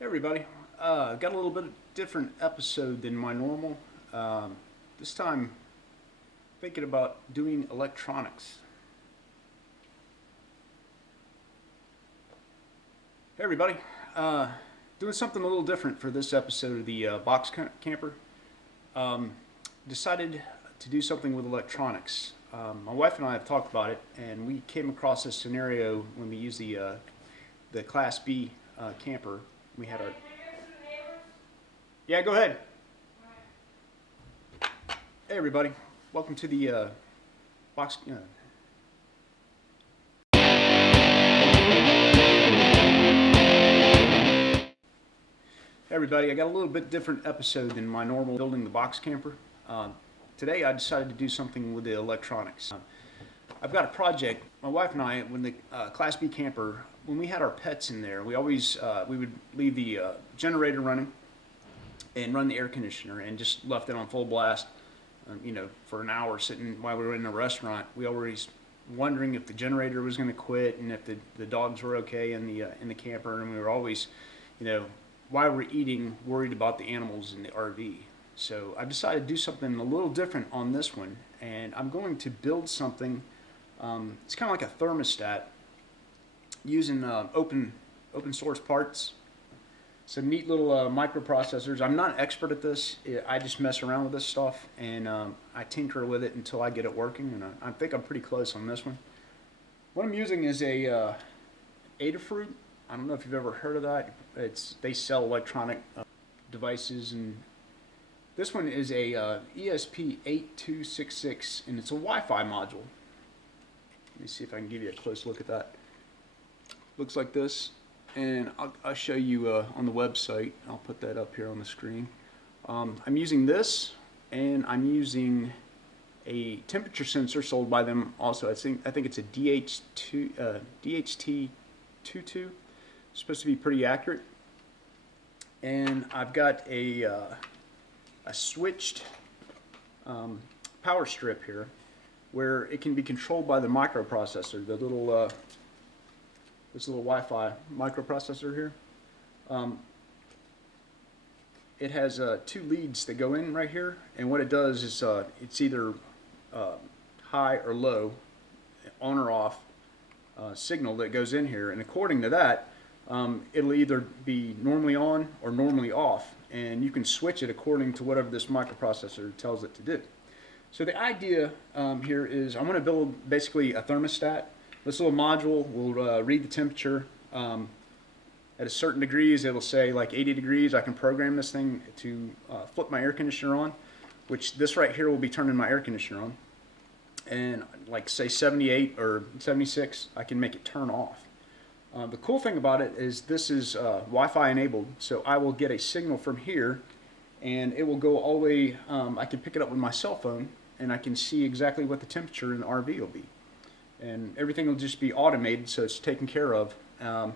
Hey everybody, got a little bit of different episode than my normal. This time thinking about doing electronics. Hey everybody, doing something a little different for this episode of the Box Camper. Um, Decided to do something with electronics. My wife and I have talked about it, and we came across this scenario when we used the Class B camper. We had our. Yeah, go ahead. Hey everybody, welcome to the box. Hey everybody, I got a little bit different episode than my normal building the box camper. Today I decided to do something with the electronics. I've got a project. My wife and I, when the Class B camper, when we had our pets in there, we always we would leave the generator running and run the air conditioner and just left it on full blast. For an hour sitting while we were in a restaurant. We always wondering if the generator was going to quit and if the dogs were okay in the camper, and we were always, while we're eating, worried about the animals in the RV. So I decided to do something a little different on this one, and I'm going to build something. It's kind of like a thermostat using open source parts. Some neat little microprocessors. I'm not an expert at this. I just mess around with this stuff, and I tinker with it until I get it working, and I think I'm pretty close on this one. What I'm using is a Adafruit. I don't know if you've ever heard of that. They sell electronic devices, and this one is a ESP8266, and it's a Wi-Fi module. Let me see if I can give you a close look at that. Looks like this. And I'll show you on the website. I'll put that up here on the screen. I'm using this, and I'm using a temperature sensor sold by them also. I think it's a DHT22. It's supposed to be pretty accurate. And I've got a switched power strip here, where it can be controlled by the microprocessor, the little this little Wi-Fi microprocessor here. It has two leads that go in right here, and what it does is it's either high or low, on or off signal that goes in here, and according to that, it'll either be normally on or normally off, and you can switch it according to whatever this microprocessor tells it to do. So the idea here is I'm going to build basically a thermostat. This little module will read the temperature. At a certain degrees, it'll say like 80 degrees. I can program this thing to flip my air conditioner on, which this right here will be turning my air conditioner on. And like say 78 or 76, I can make it turn off. The cool thing about it is this is Wi-Fi enabled, so I will get a signal from here, and it will go all the way. I can pick it up with my cell phone, and I can see exactly what the temperature in the RV will be. And everything will just be automated, so it's taken care of. And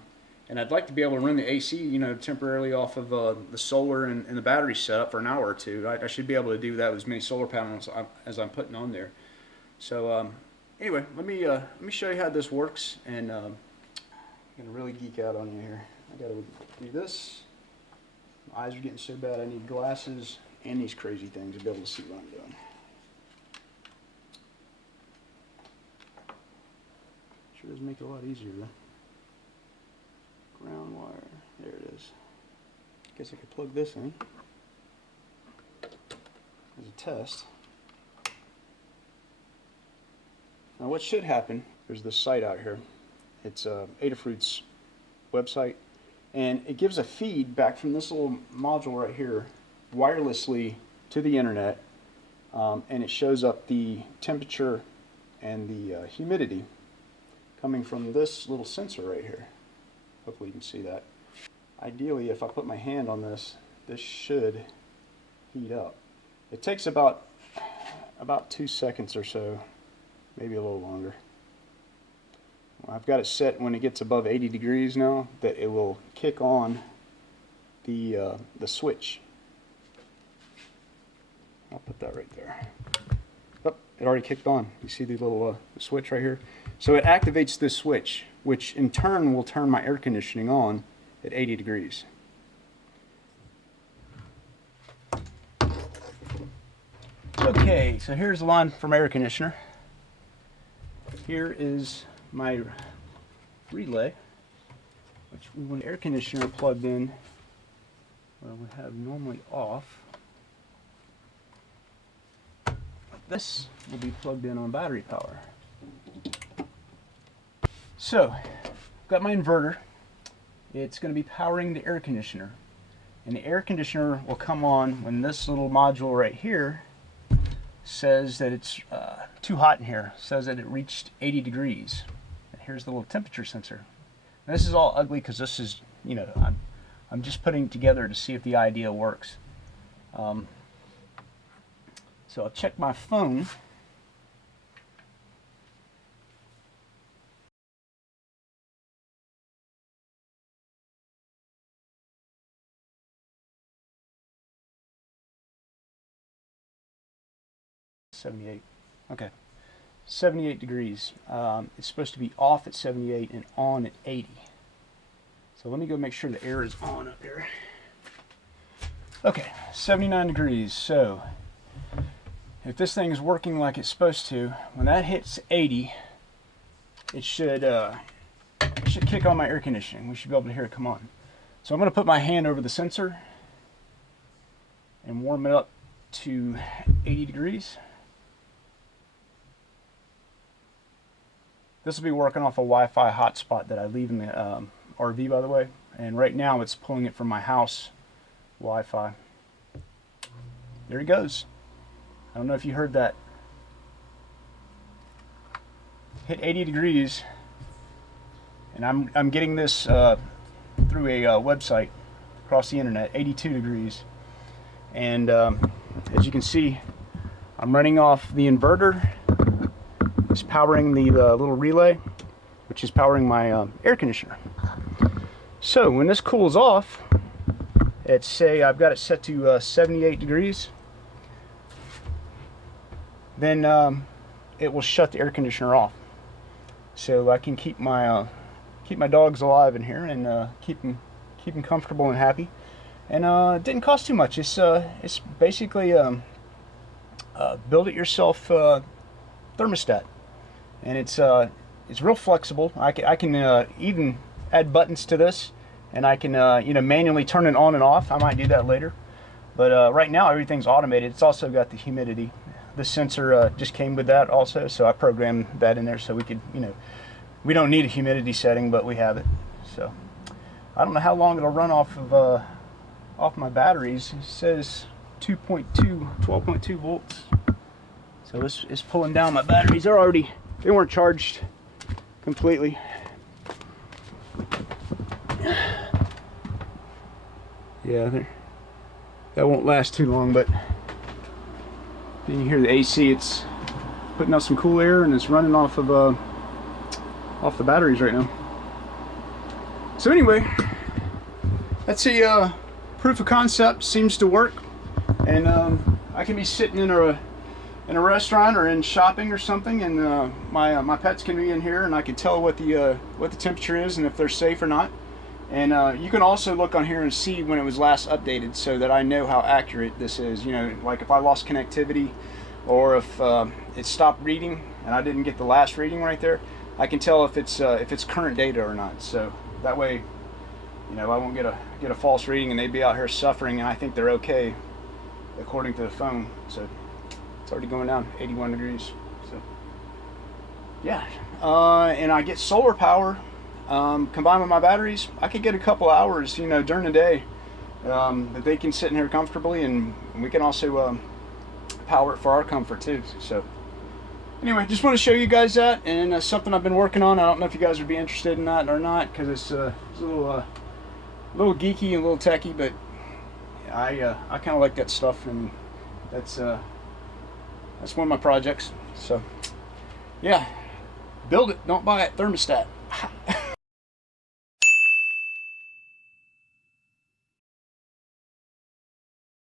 I'd like to be able to run the AC, temporarily off of the solar and the battery setup for an hour or two. I should be able to do that with as many solar panels as I'm putting on there. So anyway, let me show you how this works, and I'm gonna really geek out on you here. I gotta do this. My eyes are getting so bad I need glasses and these crazy things to be able to see what I'm doing. Sure does make it a lot easier though. Ground wire, there it is. Guess I could plug this in as a test. Now what should happen, there's this site out here. It's Adafruit's website, and it gives a feed back from this little module right here wirelessly to the internet, and it shows up the temperature and the humidity coming from this little sensor right here. Hopefully you can see that. Ideally, if I put my hand on this, this should heat up. It takes about 2 seconds or so, maybe a little longer. Well, I've got it set when it gets above 80 degrees now that it will kick on the switch. I'll put that right there. Oh, it already kicked on. You see the little switch right here? So it activates this switch, which in turn will turn my air conditioning on at 80 degrees. Okay, so here's the line from my air conditioner. Here is my relay, which we want the air conditioner plugged in. Well, we have normally off. This will be plugged in on battery power. So, I've got my inverter. It's going to be powering the air conditioner. And the air conditioner will come on when this little module right here says that it's too hot in here. Says that it reached 80 degrees. And here's the little temperature sensor. And this is all ugly because this is, you know, I'm just putting it together to see if the idea works. So I'll check my phone. Okay, 78 degrees. It's supposed to be off at 78 and on at 80. So let me go make sure the air is on up here. Okay, 79 degrees. So if this thing is working like it's supposed to, when that hits 80, it should kick on my air conditioning. We should be able to hear it come on. So I'm going to put my hand over the sensor and warm it up to 80 degrees. This will be working off a Wi-Fi hotspot that I leave in the RV, by the way. And right now it's pulling it from my house Wi-Fi. There it goes. I don't know if you heard that. Hit 80 degrees. And I'm getting this through a website across the internet, 82 degrees. And as you can see, I'm running off the inverter. It's powering the little relay, which is powering my air conditioner. So when this cools off, let's say I've got it set to 78 degrees, then it will shut the air conditioner off. So I can keep my dogs alive in here and keep them comfortable and happy. And it didn't cost too much. It's basically build it yourself thermostat. And it's real flexible. I can even add buttons to this, and I can manually turn it on and off. I might do that later, but right now everything's automated. It's also got the humidity. The sensor just came with that also, so I programmed that in there so we could, we don't need a humidity setting, but we have it. So I don't know how long it'll run off my batteries. It says 12.2 volts. So this is pulling down my batteries. They weren't charged completely. Yeah, that won't last too long, but you can hear the AC. It's putting out some cool air, and it's running off of off the batteries right now. So anyway, that's a proof of concept. Seems to work, and I can be sitting in a restaurant or in shopping or something, and my pets can be in here, and I can tell what the temperature is and if they're safe or not. And you can also look on here and see when it was last updated, so that I know how accurate this is. Like if I lost connectivity, or if it stopped reading and I didn't get the last reading right there, I can tell if it's current data or not. So that way, I won't get a false reading and they'd be out here suffering, and I think they're okay according to the phone. So it's already going down 81 degrees. So yeah, and I get solar power combined with my batteries. I could get a couple hours, during the day that they can sit in here comfortably, and we can also power it for our comfort too. So anyway, just want to show you guys that, and something I've been working on. I don't know if you guys would be interested in that or not, because it's a little geeky and a little techy, but I kind of like that stuff, and that's one of my projects. So yeah, build it, don't buy it. Thermostat.